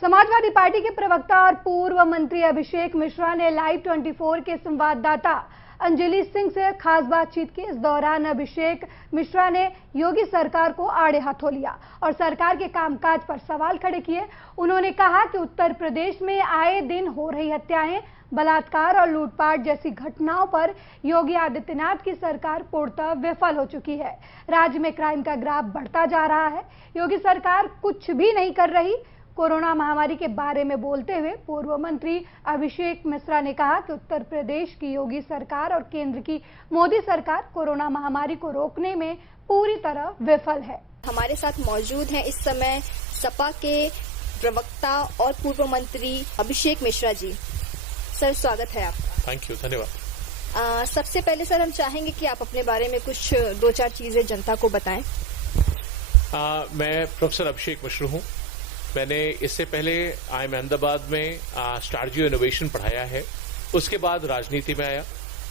Samajwadi party के प्रवक्ता और पूर्व मंत्री अभिषेक मिश्रा ने लाइव 24 के संवाददाता अंजलि सिंह से खास बातचीत की। इस दौरान अभिषेक मिश्रा ने योगी सरकार को आड़े हाथों लिया और सरकार के कामकाज पर सवाल खड़े किए। उन्होंने कहा कि उत्तर प्रदेश में आए दिन हो रही हत्याएं, बलात्कार और लूटपाट जैसी घटनाओं पर योगी आदित्यनाथ की सरकार पूर्णतः विफल हो चुकी है। राज्य में क्राइम का ग्राफ बढ़ता जा रहा है। योगी सरकार कुछ भी नहीं कर रही। कोरोना महामारी के बारे में बोलते हुए पूर्व मंत्री अभिषेक मिश्रा ने कहा कि उत्तर प्रदेश की योगी सरकार और केंद्र की मोदी सरकार कोरोना महामारी को रोकने में पूरी तरह विफल है। हमारे साथ मौजूद हैं इस समय सपा के प्रवक्ता और पूर्व मंत्री अभिषेक मिश्रा जी। सर, स्वागत है आपका। थैंक यू, धन्यवाद। सबसे पहले सर हम चाहेंगे कि आप अपने बारे में कुछ 2-4 चीजें जनता को बताएं। मैं प्रोफेसर अभिषेक मिश्रा हूं। मैंने इससे पहले IIM अहमदाबाद में स्ट्रैटेजी और इनोवेशन पढ़ाया है। उसके बाद राजनीति में आया।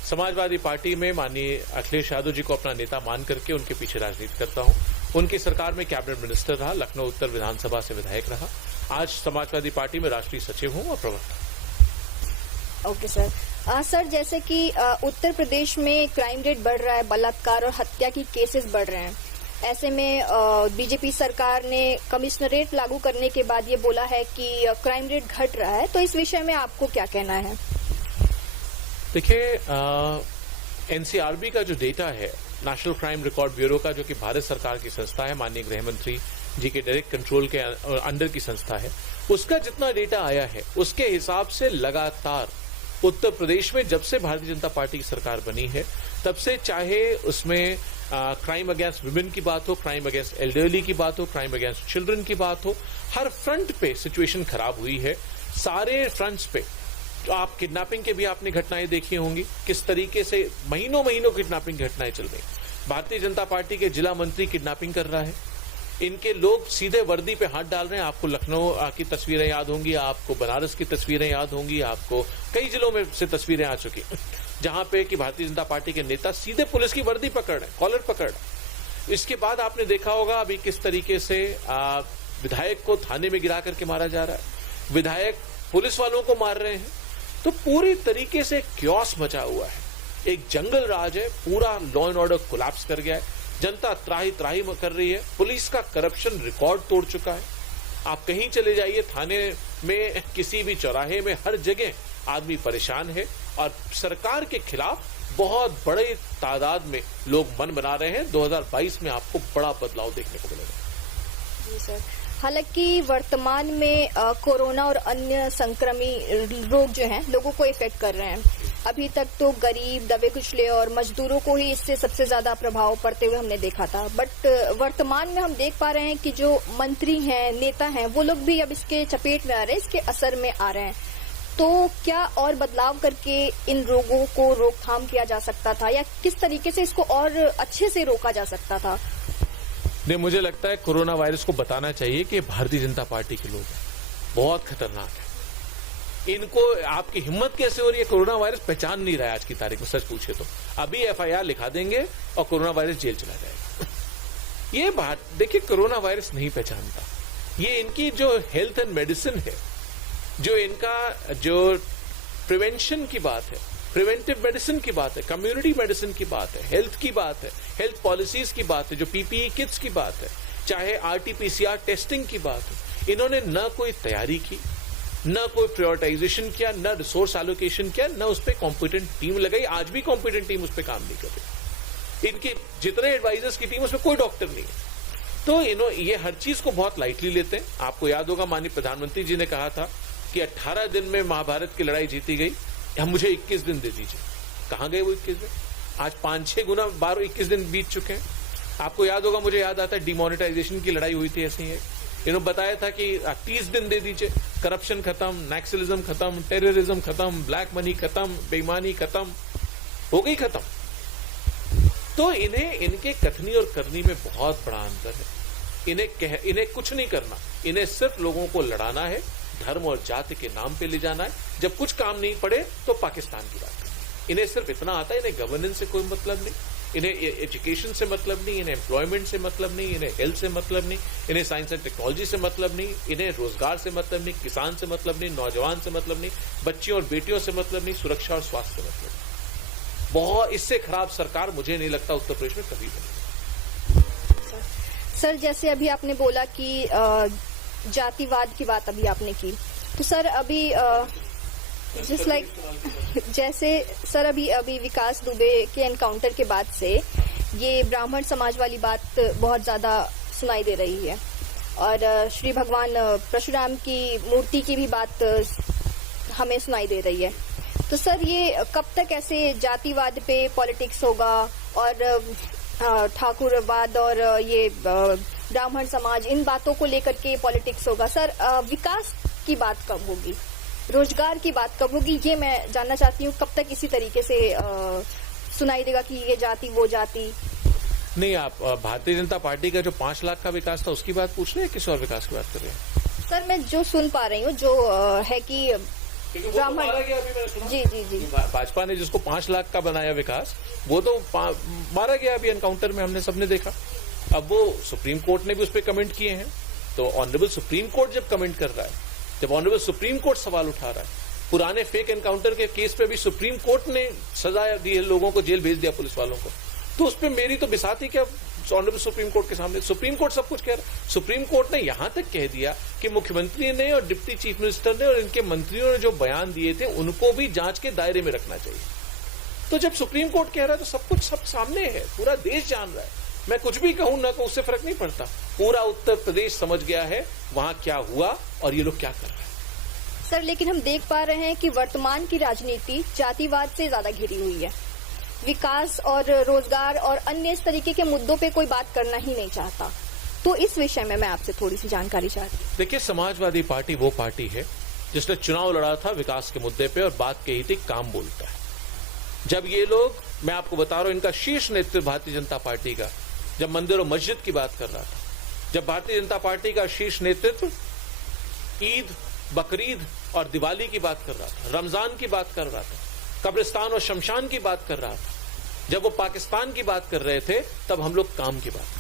समाजवादी पार्टी में माननीय अखिलेश यादव जी को अपना नेता मान करके उनके पीछे राजनीति करता हूं। उनकी सरकार में कैबिनेट मिनिस्टर रहा, लखनऊ उत्तर विधानसभा से विधायक रहा। आज समाजवादी पार्टी में राष्ट्रीय सचिव हूं और प्रवक्ता। Okay sir. सर, जैसे कि उत्तर प्रदेश में क्राइम रेट बढ़ रहा है, बलात्कार और हत्या की केसेस बढ़ रहे हैं। ऐसे में बीजेपी सरकार ने कमिश्नरेट लागू करने के बाद ये बोला है कि क्राइम रेट घट रहा है, तो इस विषय में आपको क्या कहना है? देखिए, एनसीआरबी का जो डेटा है, नेशनल क्राइम रिकॉर्ड ब्यूरो का, जो कि भारत सरकार की संस्था है, माननीय गृह मंत्री जी के डायरेक्ट कंट्रोल के अंडर की संस्था है, उसका जितना डेटा आया है उसके हिसाब से लगातार उत्तर प्रदेश में जब से भारतीय जनता पार्टी की सरकार बनी है तब से, चाहे उसमें क्राइम अगेंस्ट वुमेन की बात हो, क्राइम अगेंस्ट एल्डरली की बात हो, क्राइम अगेंस्ट चिल्ड्रन की बात हो, हर फ्रंट पे सिचुएशन खराब हुई है। सारे फ्रंट्स पे तो आप किडनैपिंग के भी आपने घटनाएं देखी होंगी, किस तरीके से महीनों किडनैपिंग की घटनाएं चल रही। भारतीय जनता पार्टी के जिला मंत्री किडनैपिंग कर रहा है। इनके लोग सीधे वर्दी पे हाथ डाल रहे हैं। आपको लखनऊ की तस्वीरें याद होंगी, आपको बनारस की तस्वीरें याद होंगी, आपको कई जिलों में से तस्वीरें आ चुकी जहां पे कि भारतीय जनता पार्टी के नेता सीधे पुलिस की वर्दी पकड़ रहे हैं, कॉलर पकड़ रहे। इसके बाद आपने देखा होगा अभी किस तरीके से विधायक को थाने में गिरा करके मारा जा रहा है, विधायक पुलिस वालों को मार रहे हैं। तो पूरी तरीके से क्योस मचा हुआ है, एक जंगल राज है, पूरा लॉ एंड ऑर्डर कोलैप्स कर गया है, जनता त्राही कर रही है, पुलिस का करप्शन रिकॉर्ड तोड़ चुका है। आप कहीं चले जाइए, थाने में, किसी भी चौराहे में, हर जगह आदमी परेशान है और सरकार के खिलाफ बहुत बड़े तादाद में लोग मन बना रहे हैं। 2022 में आपको बड़ा बदलाव देखने को मिलेगा। जी सर। हालांकि वर्तमान में कोरोना और अन्य संक्रमी रोग जो हैं लोगों को इफेक्ट कर रहे हैं। अभी तक तो गरीब, दबे कुचले और मजदूरों को ही इससे सबसे ज्यादा प्रभाव पड़ते हुए हमने देखा था। बट वर्तमान में हम देख पा रहे हैं कि जो मंत्री हैं, नेता हैं, वो लोग भी अब इसके चपेट में आ रहे हैं, इसके असर में आ रहे हैं। तो क्या और बदलाव करके इन रोगों को रोकथाम किया जा सकता था, या किस तरीके से इसको और अच्छे से रोका जा सकता था? नहीं, मुझे लगता है कोरोना वायरस को बताना चाहिए कि भारतीय जनता पार्टी के लोग हैं, बहुत खतरनाक है। इनको आपकी हिम्मत कैसे हो रही है? कोरोना वायरस पहचान नहीं रहा है आज की तारीख में, सच पूछे तो। अभी FIR लिखा देंगे और कोरोना वायरस जेल चला जाएगा। ये बात देखिए, कोरोना वायरस नहीं पहचानता। ये इनकी जो हेल्थ एंड मेडिसिन है, जो इनका जो प्रिवेंशन की बात है, प्रिवेंटिव मेडिसिन की बात है, कम्युनिटी मेडिसिन की बात है, हेल्थ की बात है, हेल्थ पॉलिसीज की बात है, जो PPE किट्स की बात है, चाहे RT-PCR टेस्टिंग की बात है, इन्होंने न कोई तैयारी की, न कोई प्रायोरिटाइजेशन किया, न रिसोर्स एलोकेशन किया, न उस पर कॉम्पिटेंट टीम लगाई। आज भी कॉम्पिटेंट टीम उस पर काम नहीं कर रही। इनके जितने एडवाइजर्स की टीम, उसमें कोई डॉक्टर नहीं है। तो ये हर चीज को बहुत लाइटली लेते हैं। आपको याद होगा माननीय प्रधानमंत्री जी ने कहा था कि 18 दिन में महाभारत की लड़ाई जीती गई, हम मुझे 21 दिन दे दीजिए। कहां गए वो 21 दिन? आज 5-6 गुना 21 दिन बीत चुके हैं। आपको याद होगा, मुझे याद आता है डिमोनेटाइजेशन की लड़ाई हुई थी, ऐसे ही इन्होंने बताया था कि 30 दिन दे दीजिए, करप्शन खत्म, नक्सलिज्म खत्म, टेररिज्म खत्म, ब्लैक मनी खत्म, बेईमानी खत्म, हो गई खत्म। तो इन्हें इनके कथनी और करनी में बहुत बड़ा अंतर है। इन्हें कुछ नहीं करना, इन्हें सिर्फ लोगों को लड़ाना है, धर्म और जाति के नाम पे ले जाना है। जब कुछ काम नहीं पड़े तो पाकिस्तान की बात है। इन्हें सिर्फ इतना आता है, इन्हें गवर्नेंस से कोई मतलब नहीं, इन्हें एजुकेशन से मतलब नहीं, इन्हें एम्प्लॉयमेंट से मतलब नहीं, इन्हें हेल्थ से मतलब नहीं, इन्हें साइंस एंड टेक्नोलॉजी से मतलब नहीं, इन्हें रोजगार से मतलब नहीं, किसान से मतलब नहीं, नौजवान से मतलब नहीं, बच्चियों और बेटियों से मतलब नहीं, सुरक्षा और स्वास्थ्य से मतलब नहीं। बहुत इससे खराब सरकार मुझे नहीं लगता उत्तर प्रदेश में कभी बनेगी। सर, जैसे अभी आपने बोला कि जातिवाद की बात अभी आपने की, तो सर अभी जस्ट लाइक जैसे सर अभी विकास दुबे के एनकाउंटर के बाद से ये ब्राह्मण समाज वाली बात बहुत ज्यादा सुनाई दे रही है और श्री भगवान परशुराम की मूर्ति की भी बात हमें सुनाई दे रही है। तो सर ये कब तक ऐसे जातिवाद पे पॉलिटिक्स होगा और ठाकुरवाद और ये ब्राह्मण समाज, इन बातों को लेकर के पॉलिटिक्स होगा? सर विकास की बात कब होगी, रोजगार की बात कब होगी, ये मैं जानना चाहती हूँ। कब तक इसी तरीके से सुनाई देगा कि ये जाति वो जाति? नहीं, आप भारतीय जनता पार्टी का जो 5 लाख का विकास था उसकी बात पूछ रहे हैं, किसी और विकास की बात कर रहे हैं? सर मैं जो सुन पा रही हूँ जो है कि ब्राह्मण, जी जी जी, भाजपा ने जिसको 5 लाख का बनाया विकास, वो तो मारा गया अभी एनकाउंटर में, हमने सबने देखा। अब वो सुप्रीम कोर्ट ने भी उस पर कमेंट किए हैं, तो ऑनरेबल सुप्रीम कोर्ट जब कमेंट कर रहा है, जब ऑनरेबल सुप्रीम कोर्ट सवाल उठा रहा है, पुराने फेक एनकाउंटर के केस पे भी सुप्रीम कोर्ट ने सजा दी है, लोगों को जेल भेज दिया पुलिस वालों को, तो उस पर मेरी तो बिसाती क्या ऑनरेबल सुप्रीम कोर्ट के सामने? सुप्रीम कोर्ट सब कुछ कह रहा है। सुप्रीम कोर्ट ने यहां तक कह दिया कि मुख्यमंत्री ने और डिप्टी चीफ मिनिस्टर ने और इनके मंत्रियों ने जो बयान दिए थे उनको भी जांच के दायरे में रखना चाहिए। तो जब सुप्रीम कोर्ट कह रहा है तो सब कुछ सब सामने है, पूरा देश जान रहा है। मैं कुछ भी कहूं ना, तो उससे फर्क नहीं पड़ता, पूरा उत्तर प्रदेश समझ गया है वहां क्या हुआ और ये लोग क्या कर रहे हैं। सर लेकिन हम देख पा रहे हैं कि वर्तमान की राजनीति जातिवाद से ज्यादा घिरी हुई है। विकास और रोजगार और अन्य इस तरीके के मुद्दों पे कोई बात करना ही नहीं चाहता। तो इस विषय में मैं आपसे थोड़ी सी जानकारी चाहती हूँ। देखिए, समाजवादी पार्टी वो पार्टी है जिसने चुनाव लड़ा था विकास के मुद्दे पे और बात कही थी काम बोलता है। जब ये लोग, मैं आपको बता रहा हूं, इनका शीर्ष नेतृत्व भारतीय जनता पार्टी का जब मंदिर और मस्जिद की बात कर रहा था, जब भारतीय जनता पार्टी का शीर्ष नेतृत्व ईद, बकरीद और दिवाली की बात कर रहा था, रमजान की बात कर रहा था, कब्रिस्तान और शमशान की बात कर रहा था, जब वो पाकिस्तान की बात कर रहे थे, तब हम लोग काम की बात कर रहे थे।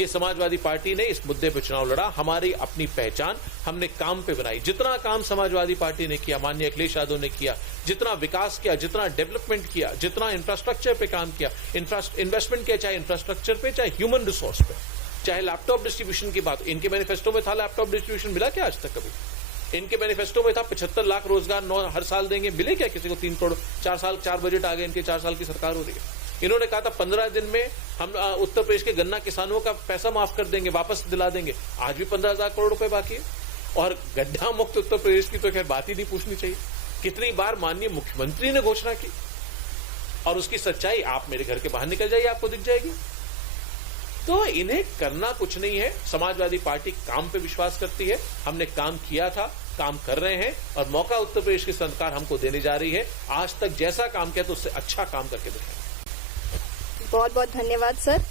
ये समाजवादी पार्टी ने इस मुद्दे पर चुनाव लड़ा। हमारी अपनी पहचान हमने काम पे बनाई। जितना काम समाजवादी पार्टी ने किया, माननीय अखिलेश यादव ने किया, जितना विकास किया, जितना डेवलपमेंट किया, जितना इंफ्रास्ट्रक्चर पे काम किया, इन्वेस्टमेंट किया, चाहे इंफ्रास्ट्रक्चर पे, चाहे ह्यूमन रिसोर्स पे, चाहे लैपटॉप डिस्ट्रीब्यूशन की बात। इनके मैनिफेस्टो में था लैपटॉप डिस्ट्रीब्यूशन, मिला क्या आज तक कभी? इनके मैनिफेस्टो में था 75 लाख रोजगार हर साल देंगे, मिले क्या किसी को? 3 करोड़, 4 साल 4 बजट आ गए इनके, 4 साल की सरकार हो रही है। इन्होंने कहा था 15 दिन में हम उत्तर प्रदेश के गन्ना किसानों का पैसा माफ कर देंगे, वापस दिला देंगे। आज भी 15,000 करोड़ रुपए बाकी है। और गड्ढा मुक्त उत्तर प्रदेश की तो खैर बात ही नहीं पूछनी चाहिए। कितनी बार माननीय मुख्यमंत्री ने घोषणा की और उसकी सच्चाई आप मेरे घर के बाहर निकल जाइए, आपको दिख जाएगी। तो इन्हें करना कुछ नहीं है। समाजवादी पार्टी काम पे विश्वास करती है। हमने काम किया था, काम कर रहे हैं और मौका उत्तर प्रदेश की सरकार हमको देने जा रही है। आज तक जैसा काम किया तो उससे अच्छा काम करके दिखाएंगे। बहुत बहुत धन्यवाद सर।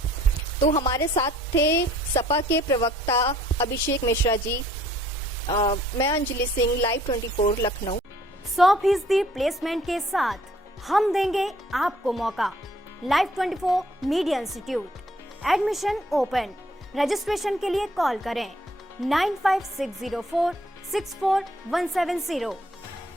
तो हमारे साथ थे सपा के प्रवक्ता अभिषेक मिश्रा जी। मैं अंजलि सिंह, लाइव 24 लखनऊ। 100% प्लेसमेंट के साथ हम देंगे आपको मौका। Live 24 media institute, admission open. Registration के लिए कॉल करें 9560464170।